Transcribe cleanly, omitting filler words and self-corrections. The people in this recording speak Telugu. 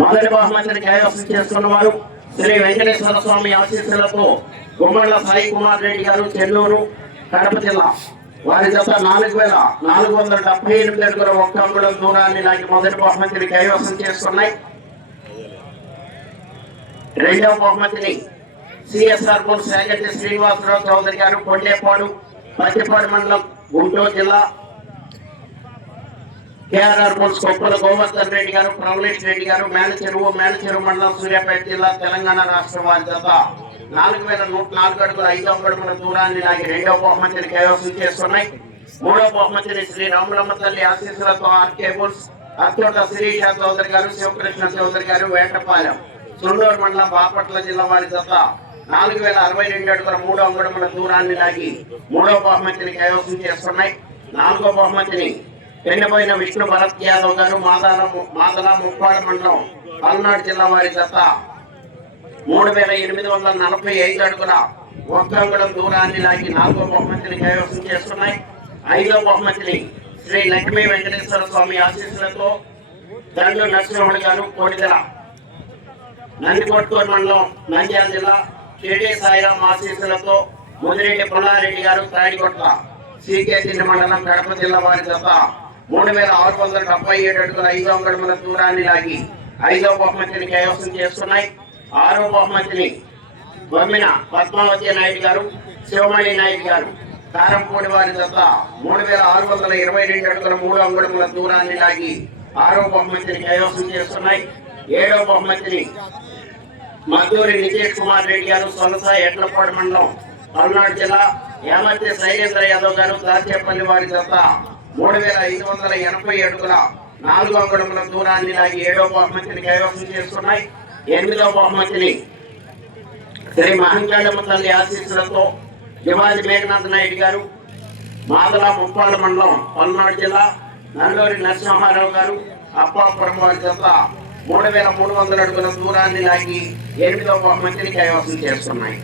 మొదటి బహుమతిని కైవసం చేసుకున్న వారు శ్రీ వెంకటేశ్వర స్వామి ఆశీస్సులతో గుమ్మళ్ళ సాయి కుమార్ రెడ్డి గారు, చెన్నూరు, కడప జిల్లా. వారి జత 4478 అడుగుల 1 అంగుళం దూరాన్ని లాగి మొదటి బహుమతిని కైవసం చేసుకున్నాయి. రెండవ బహుమతిని సిఎస్ఆర్ బోల్ శాగంటి శ్రీనివాసరావు చౌదరి గారు, కొండేపాడు, పత్తిపాడు మండలం, గుంటూరు జిల్లా. కేఆర్ఆర్ బోల్స్ కొప్పల గోవర్ధన్ రెడ్డి గారు, ప్రవలేష్ రెడ్డి గారు, మేలచెరువు మండలం, సూర్యాపేట జిల్లా, తెలంగాణ రాష్ట్రం. వారి జత 4104 అడుగుల 5 అంగుళముల దూరాన్ని లాగి రెండవ బహుమతిని కైవసం చేసుకున్నాయి. మూడవ బహుమతిని శ్రీ రాములమ్మ తల్లి ఆశీస్సులతో ఆర్కే బోల్స్ అత్తోట శిరీష చౌదరి గారు, శివకృష్ణ చౌదరి గారు, వేటపాలెం, సుండూరు మండలం, బాపట్ల జిల్లా. వారి జత 4062 అడుగుల 3 అంగుళముల దూరాన్ని లాగి మూడవ బహుమతిని కైవసం చేసుకున్నాయి. నాలుగో బహుమతిని పెండిపోయిన విష్ణు భరత్ యాదవ్ గారు, మాదల ముప్పాడు మండలం, పల్నాడు జిల్లా. వారి జత 3845 అడుగుల 1 అంగుళం దూరాన్ని లాగి నాలుగో బహుమతిని కైవసం చేసుకున్నాయి. ఐదో బహుమతిని శ్రీ లక్ష్మీ వెంకటేశ్వర స్వామి ఆశీస్సులతో దండు నరసింహుడు గారు, కోడిదల, నందికొట్కూరు మండలం, నంద్యాల జిల్లా. షిరిడి సాయిరాం ఆశీస్సులతో ముదిరెడ్డి పుల్లారెడ్డి గారు, తాడికొట్ల, సీకేసిరి మండలం, కడప జిల్లా. వారి జత 3677 అడుగుల 5 అంగుళముల దూరాన్ని లాగి ఐదో బహుమతిని కైవసం చేసుకున్నాయి. ఆరో బహుమతిని బొమ్మిన పద్మావతి నాయుడు గారు, శివమణి నాయుడు గారు, కారంపూడి. వారి జత 3622 అడుగుల 3 అంగుళముల దూరాన్ని లాగి ఆరో బహుమతిని కైవసం చేస్తున్నాయి. ఏడో బహుమతిని మద్దూరి నితీష్ కుమార్ రెడ్డి గారు, సొలస, ఎడ్లపాడు మండలం, పల్నాడు జిల్లా. యామర్తి శైలేంద్ర యాదవ్ గారు, దాచేపల్లి. వారి జత 3580 అడుగుల 4 అంగుళముల దూరాన్ని లాగి ఏడో బహుమతిని కైవసం చేసుకున్నాయి. ఎనిమిదో బహుమతిని శ్రీ మహంకాళమ్మ తల్లి ఆశీస్సులతో జివాజి మేఘనాథ్ నాయుడు గారు, మాదల ముప్పాల మండలం, పల్నాడు జిల్లా. నల్లూరి నరసింహారావు గారు, అప్పాపురం. వారి జత 3300 అడుగుల దూరాన్ని లాగి ఎనిమిదో బహుమతిని కైవసం చేస్తున్నాయి.